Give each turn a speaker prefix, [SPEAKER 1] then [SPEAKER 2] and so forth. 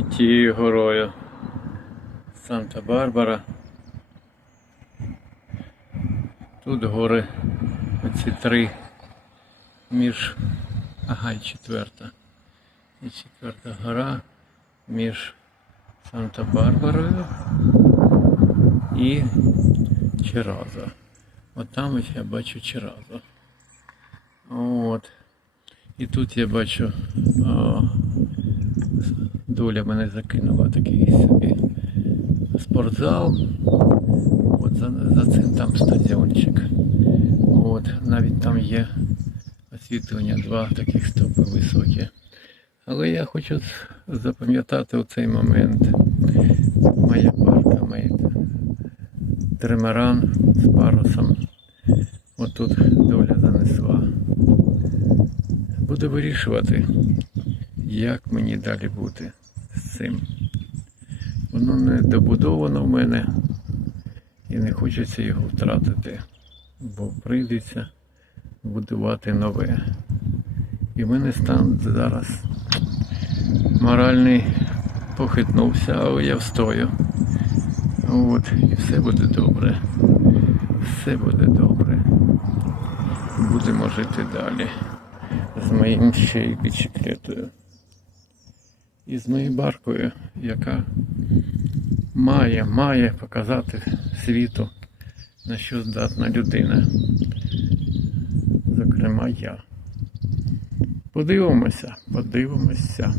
[SPEAKER 1] і тією горою. Санта-Барбара. Тут гори оці три між. Ага, і четверта. І четверта гора між Санта-Барбарою і Черазо. От там ось я бачу Черазо. От. І тут я бачу о, доля мене закинула такий собі спортзал. От за, за цим там стадіончик. От, навіть там є освітлення, два таких стовпи високі. Але я хочу запам'ятати оцей момент. Моя парка, моя тримеран з парусом. Отут доля занесла. Буду вирішувати, як мені далі бути з цим. Воно не добудовано в мене і не хочеться його втратити, бо прийдеться будувати нове. І в мене стан зараз моральний похитнувся, але я встою. От, і все буде добре. Все буде добре. Будемо жити далі. З моїм ще й бічеклетою. І з моєю баркою, яка має, має показати світу, на що здатна людина. Зокрема, я. Подивимося, подивимося.